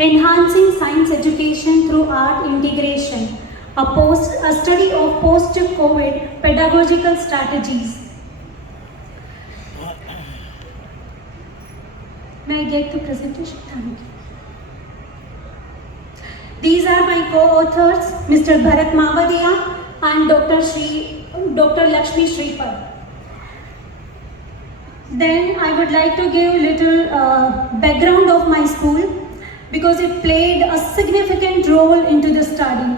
Enhancing Science Education through Art Integration, a study of post-COVID pedagogical strategies. May I get the presentation? Thank you. These are my co-authors, Mr. Bharat Mavadia and Dr. Lakshmi Shripad. Then I would like to give little background of my school because it played a significant role into the study.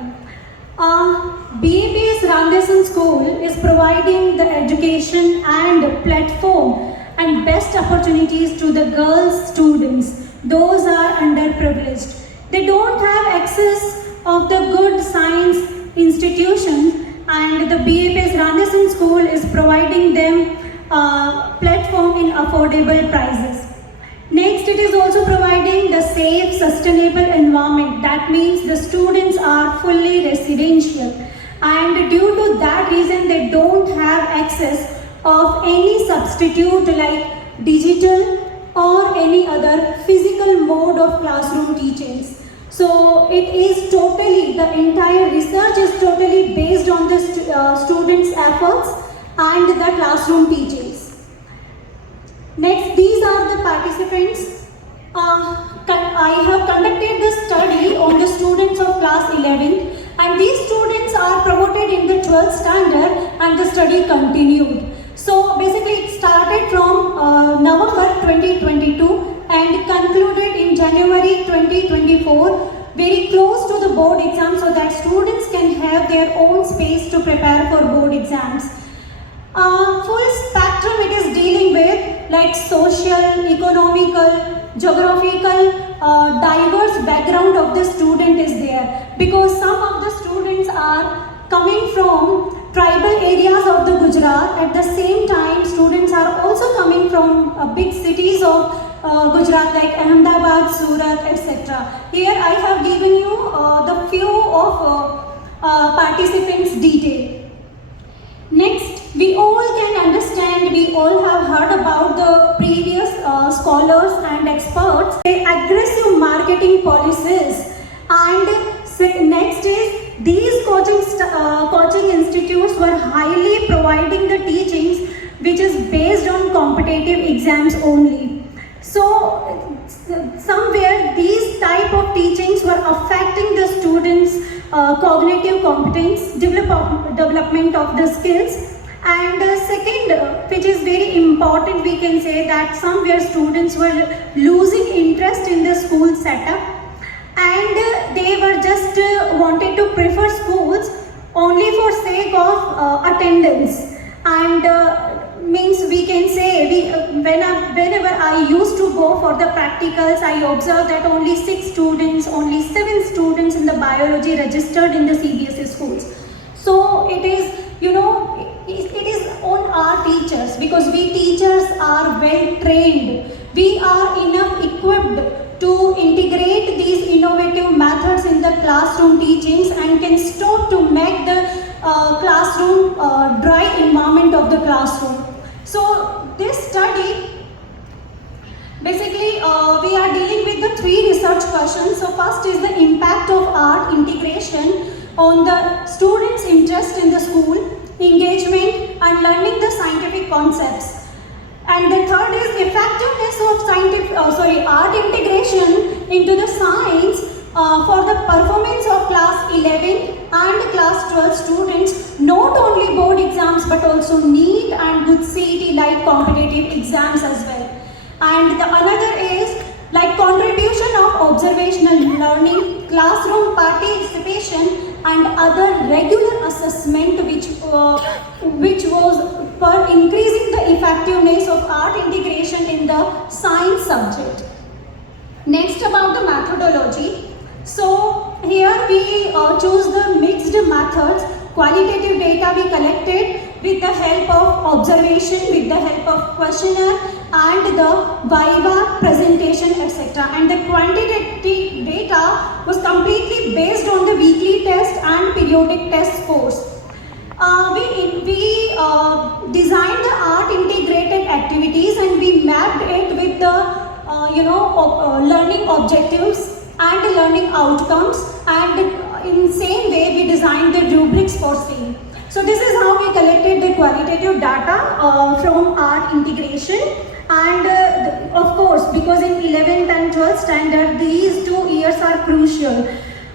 BAPS Randesan School is providing the education and platform and best opportunities to the girls students. Those are underprivileged. They don't have access of the good science institutions, and the BAPS Randesan School is providing them platform in affordable prices. Next, it is also providing the safe, sustainable environment. That means the students are fully residential, and due to that reason, they don't have access of any substitute like digital or any other physical mode of classroom teachings. So it is totally, the entire research is totally based on the students' efforts and the classroom teachings. Next, these are the participants. I have conducted the study on the students of class 11th, and these students are promoted in the 12th standard and the study continued. So basically it started from November 2022 and concluded in January 2024, very close to the board exam, so that students can have their own space to prepare for board exams. Full spectrum it is dealing with, like social, economical, geographical, diverse background of the student is there, because some of the students are coming from tribal areas of the Gujarat. At the same time, students are also coming from big cities of Gujarat like Ahmedabad, Surat, etc. Here I have given you the few of participants' detail. Next, we all can understand, we all have heard about the previous scholars and experts, the aggressive marketing policies, and next is these coaching institutes were highly providing the teachings which is based on competitive exams only. So somewhere these type of teachings were affecting the students' cognitive competence, development of the skills. And second, which is very important, we can say that somewhere students were losing interest in the school setup, and they were just wanted to prefer schools only for sake of attendance. And means we can say, whenever I used to go for the practicals, I observed that only 6 students, only 7 students in the biology registered in the CBSE schools. So it is, it is on our teachers, because we teachers are well trained. We are enough equipped to integrate these innovative methods in the classroom teachings and can stop to make the classroom dry environment of the classroom. So this study, basically we are dealing with the 3 research questions. So first is the impact of art integration on the students' interest in the school, engagement and learning the scientific concepts. And the third is effectiveness of art integration into the science for the performance of class 11 and class 12 students, not only board exams but also NEET and good CET like competitive exams as well. And the another is like contribution of observational learning, classroom participation and other regular assessment which was for increasing the effectiveness of art integration in the science subject. Next, about the methodology. So here we choose the mixed methods. Qualitative data we collected with the help of observation, with the help of questionnaire and the viva presentation, etc. And the quantitative data was completely based on the weekly test and periodic test scores. We designed the art integrated activities and we mapped it with the learning objectives and outcomes, and in same way we designed the rubrics for same. So this is how we collected the qualitative data from our integration. And of course, because in 11th and 12th standard, these 2 years are crucial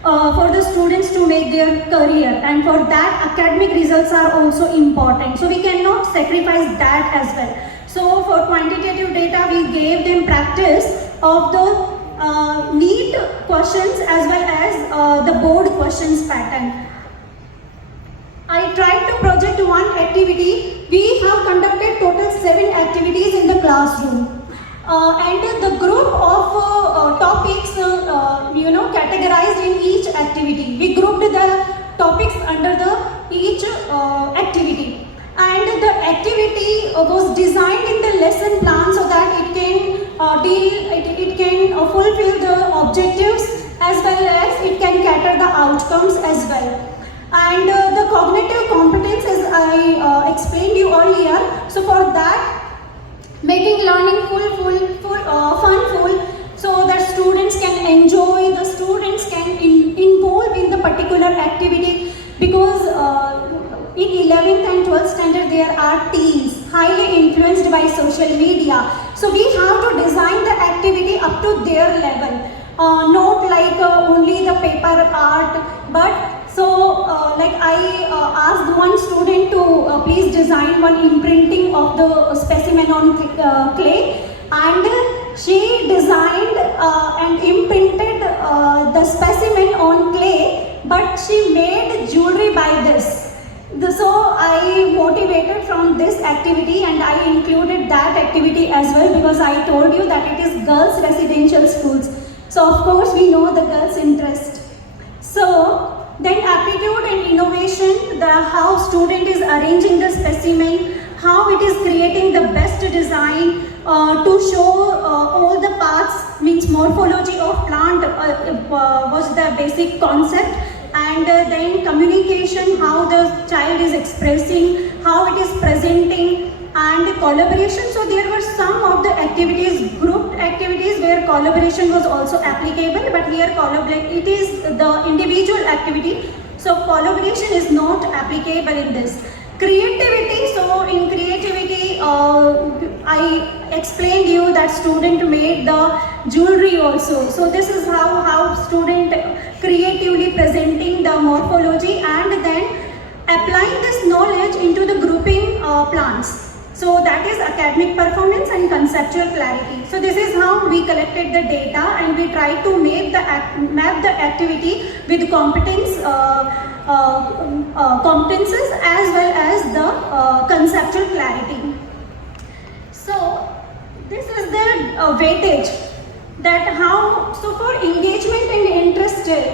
for the students to make their career, and for that academic results are also important. So we cannot sacrifice that as well. So for quantitative data, we gave them practice of the NEET questions as well as the board questions pattern. I tried to project one activity. We have conducted total 7 activities in the classroom. And the group of topics, categorized in each activity. We grouped the topics under each activity. And the activity was designed in the lesson plan so that it can fulfill the objectives as well as it can cater the outcomes as well. And the cognitive competence, as I explained you earlier, so for that, making learning fun, so that students can enjoy, the students can involve in the particular activity, because in 11th and 12th standard there are teens highly influenced by social media. So we have to design the activity up to their level, not like only the paper art, but so like I asked one student to please design one imprinting of the specimen on clay, and she designed and imprinted the specimen on clay, but she made jewelry by this. So I motivated from this activity, and I included that activity as well, because I told you that it is girls residential schools. So of course we know the girls' interest. So then aptitude and innovation, how student is arranging the specimen, how it is creating the best design to show all the parts, means morphology of plant was the basic concept. And then communication, how the child is expressing, how it is presenting, and collaboration. So there were some of the activities, grouped activities, where collaboration was also applicable, but here it is the individual activity, so collaboration is not applicable in this. Creativity, so in creativity, I explained you that student made the jewelry also. So this is how student creatively presenting the morphology and then applying this knowledge into the grouping plants. So that is academic performance and conceptual clarity. So this is how we collected the data, and we tried to map the activity with competences as well as the conceptual clarity. So this is the weightage, that how, so for engagement and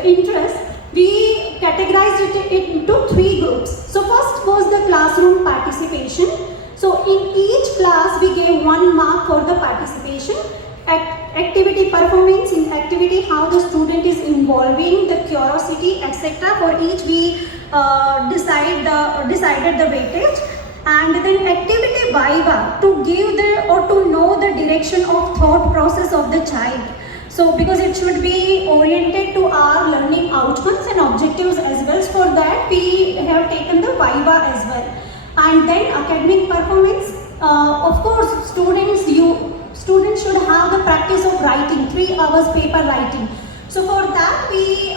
interest, we categorized it into 3 groups. So first was the classroom participation. So in each class we gave 1 mark for the participation. Activity performance, in activity how the student is involving, the curiosity, etc. For each we decided the weightage. And then activity viva, to give to know the direction of thought process of the child. So because it should be oriented to our learning outcomes and objectives as well. So for that we have taken the viva as well. And then academic performance, of course students should have the practice of writing, 3 hours paper writing. So for that we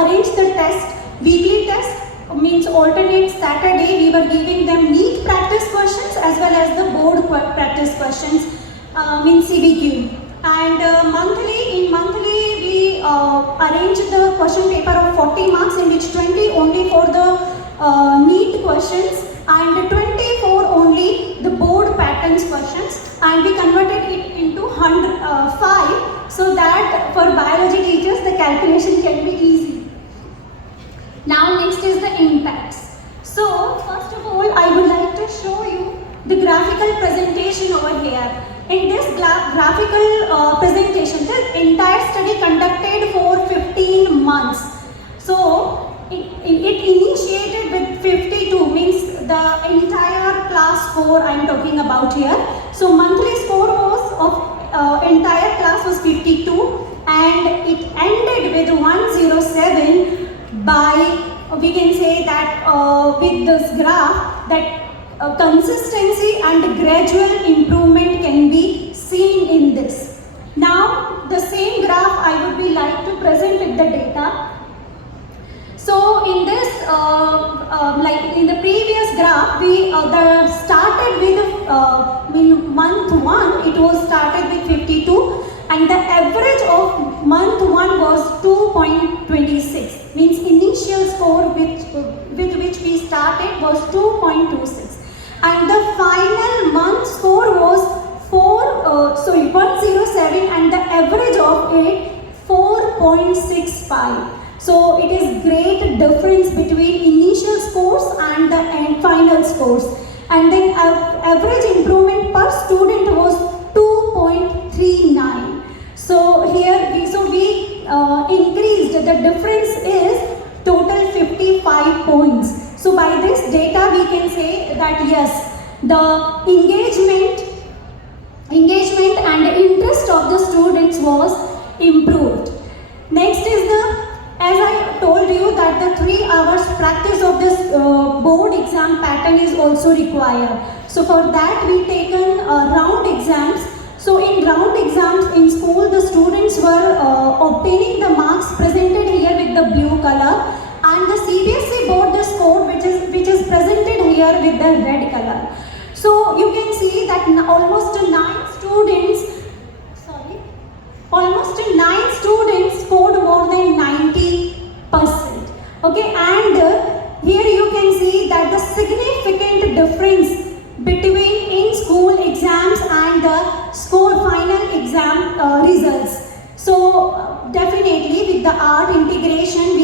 arranged the test, weekly test, means alternate Saturday we were giving them NEET practice questions as well as the board practice questions, means CBQ. And monthly we arranged the question paper of 40 marks, in which 20 only for the NEET questions and 24 only the board patterns questions, and we converted it into 5 so that for biology teachers the calculation can be easy. Now next is the impacts. So first of all I would like to show you the graphical presentation over here. In this graphical presentation, the entire study conducted for 15 months. So it initiated with 52, means the entire class 4 I am talking about here. So monthly score was of entire class was 52, and and it ended with 107 by, we can say that with this graph that consistency and gradual improvement can be seen in this. Now the same graph I would be like to present with the data. So in this, like in the previous graph, we started with month 1, it was started with 52 and the average of month 1 was 2.26, means initial score with which we started was 2.26 and the final month score was 107 and the average of it 4.65. So it is great difference between initial scores and the final scores. And then average improvement per student was 2.39. So here we increased, the difference is total 55 points. So by this data we can say that yes, the engagement and interest of the students was improved. Next is as I told you that the 3 hours practice of this board exam pattern is also required. So for that we taken round exams. So in round exams in school the students were obtaining the marks presented here with the blue color and the CBSE board the score which is presented here with the red color. So you can see that almost 9 students scored more than 90%. Okay, and here you can see that the significant difference between in-school exams and the final exam results. So definitely with the art integration,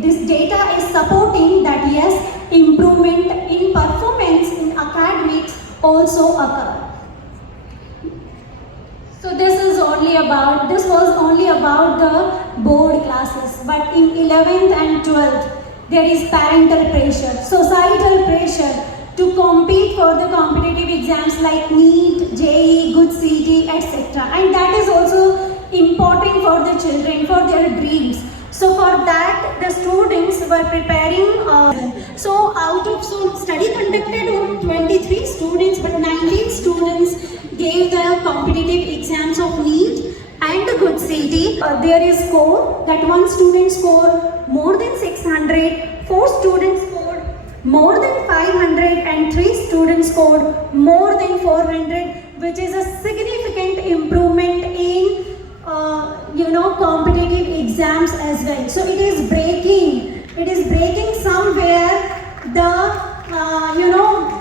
this data is supporting that yes, improvement in performance in academics also occur. So this was only about the board classes, but in 11th and 12th there is parental pressure, societal pressure to compete for the competitive exams like NEET, JEE, Good CET, etc. And that is also important for the children, for their dreams. So for that the students were preparing, study conducted on 23 students, but 19 students gave the competitive exams of NEET and the Good CET. There is score that one student scored more than 600, 4 students scored more than 500 and 3 students scored more than 400, which is a significant improvement in competitive exams as well. So it is breaking somewhere the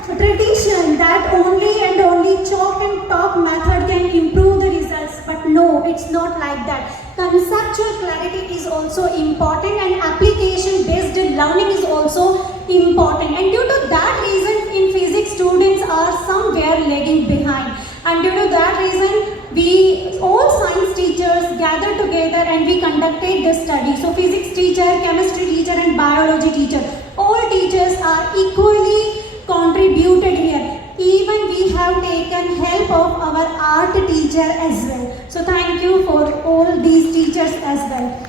tradition that only chalk and talk method can improve the results, but no, it's not like that. Conceptual clarity is also important and application based learning is also important, and due to that reason in physics students are somewhere lagging behind, and due to that reason we all science teachers gathered together and we conducted the study. So physics teacher, chemistry teacher and biology teacher, all teachers are equally contributed here. Even we have taken help of our art teacher as well. So thank you for all these teachers as well.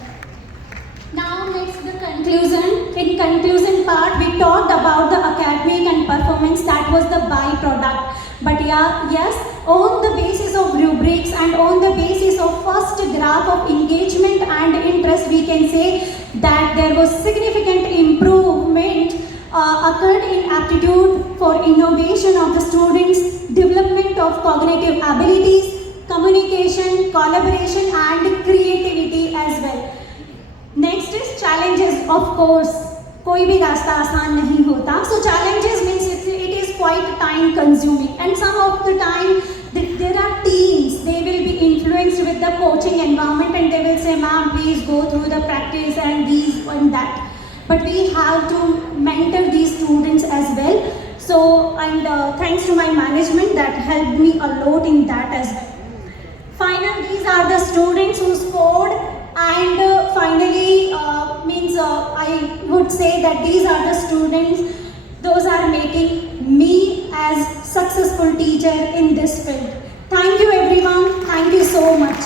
Now next the conclusion. In conclusion part we talked about the academic and performance, that was the byproduct. But yes, on the basis of rubrics and on the basis of first graph of engagement and interest, we can say that there was significant improvement occurred in aptitude for innovation of the students, development of cognitive abilities, communication, collaboration and creativity as well. Next is challenges. Of course, कोई भी रास्ता आसान नहीं होता. So challenges means it is quite time consuming, and some of the time there are teams, they will be influenced with the coaching environment and they will say, ma'am, please go through the practice and these and that. But we have to mentor these students as well. So, and thanks to my management that helped me a lot in that as well. Finally, these are the students who scored, and finally I would say that these are the students, those are making me as successful teacher in this field. Thank you everyone, thank you so much.